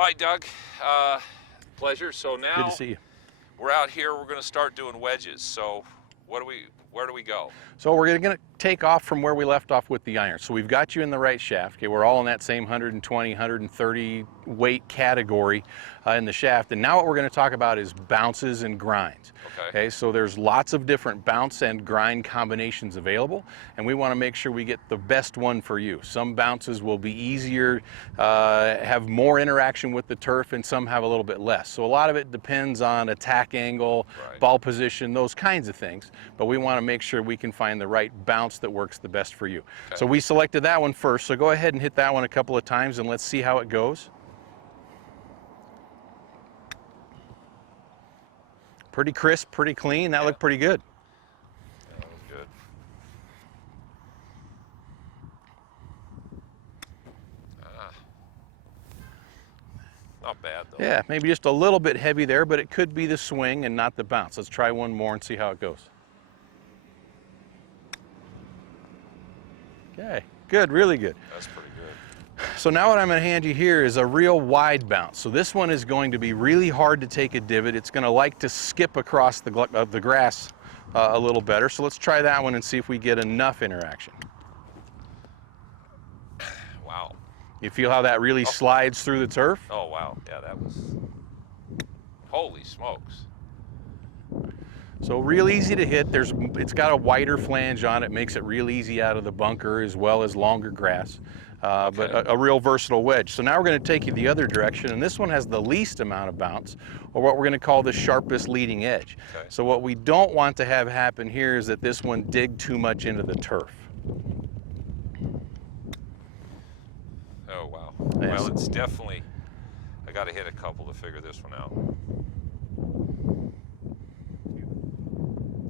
All right, Doug. Pleasure. So Good now to see you. we're out here. We're going to start doing wedges. So where do we go? So we're going to take off from where we left off with the iron. So we've got you in the right shaft. Okay, we're all in that same 120, 130 weight category in the shaft. And now what we're going to talk about is bounces and grinds. Okay. So there's lots of different bounce and grind combinations available, and we want to make sure we get the best one for you. Some bounces will be easier, have more interaction with the turf, and some have a little bit less. So a lot of it depends on attack angle, Right. ball position, those kinds of things. But we want to make sure we can find the right bounce that works the best for you. Okay. So we selected that one first. So go ahead and hit that one a couple of times and let's see how it goes. Pretty crisp, pretty clean. That looked pretty good. Yeah, that was good. Not bad though. Yeah, maybe just a little bit heavy there, but it could be the swing and not the bounce. Let's try one more and see how it goes. Okay, good, really good. That's pretty good. So now what I'm going to hand you here is a real wide bounce. So this one is going to be really hard to take a divot. It's going to like to skip across the grass a little better. So let's try that one and see if we get enough interaction. Wow. You feel how that really slides through the turf? Oh wow. Yeah, that was. Holy smokes. So real easy to hit. It's got a wider flange on it, makes it real easy out of the bunker as well as longer grass. But a real versatile wedge. So now we're going to take you the other direction, and this one has the least amount of bounce, or what we're going to call the sharpest leading edge. Okay. So what we don't want to have happen here is that this one dig too much into the turf. Oh wow. Yes. Well, it's definitely. I got to hit a couple to figure this one out.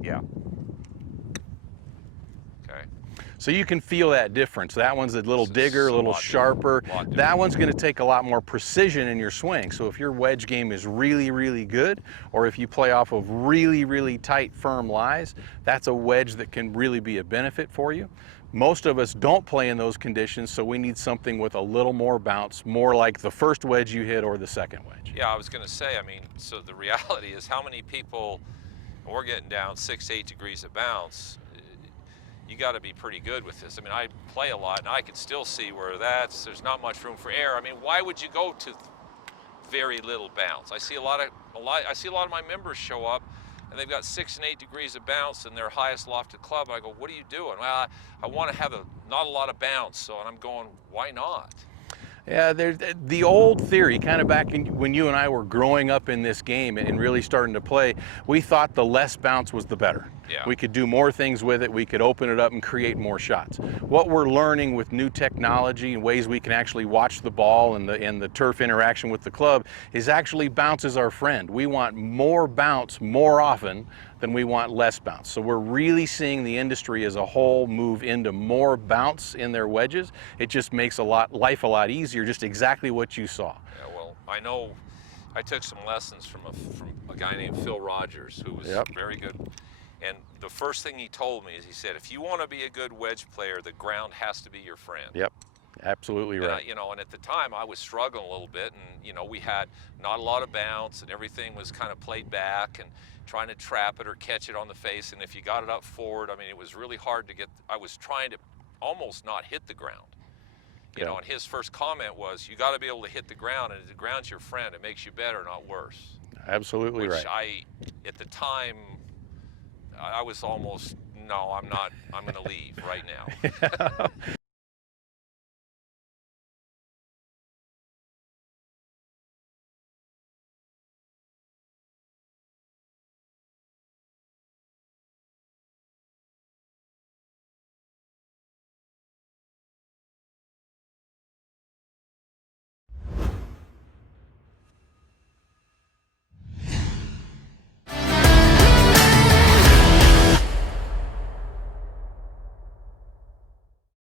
Yeah. Okay. So you can feel that difference. That one's a little digger, a little sharper. That one's going to take a lot more precision in your swing. So if your wedge game is really, really good, or if you play off of really, really tight, firm lies, that's a wedge that can really be a benefit for you. Most of us don't play in those conditions, so we need something with a little more bounce, more like the first wedge you hit or the second wedge. Yeah, I was going to say, I mean, so the reality is how many people, we're getting down 6 to 8 degrees of bounce. You got to be pretty good with this. I mean, I play a lot, and I can still see where there's not much room for error. I mean, why would you go to very little bounce? I see a lot of my members show up, and they've got 6 and 8 degrees of bounce in their highest lofted club. I go, what are you doing? Well, I want to have not a lot of bounce. So, and I'm going, why not? Yeah, there's the old theory, kind of back when you and I were growing up in this game and really starting to play, we thought the less bounce was the better. Yeah. We could do more things with it, we could open it up and create more shots. What we're learning with new technology and ways we can actually watch the ball and the turf interaction with the club is actually bounce is our friend. We want more bounce more often than we want less bounce. So we're really seeing the industry as a whole move into more bounce in their wedges. It just makes life a lot easier, just exactly what you saw. Yeah, well, I know I took some lessons from a guy named Phil Rogers, who was very good. And the first thing he told me is, he said, if you want to be a good wedge player, the ground has to be your friend. Yep. Absolutely right. And and at the time I was struggling a little bit, and we had not a lot of bounce, and everything was kind of played back and trying to trap it or catch it on the face. And if you got it up forward, I mean, it was really hard to get. I was trying to almost not hit the ground. You know, and his first comment was, you got to be able to hit the ground, and the ground's your friend. It makes you better, not worse. Absolutely right. Which at the time, I was almost, no, I'm not. I'm going to leave right now.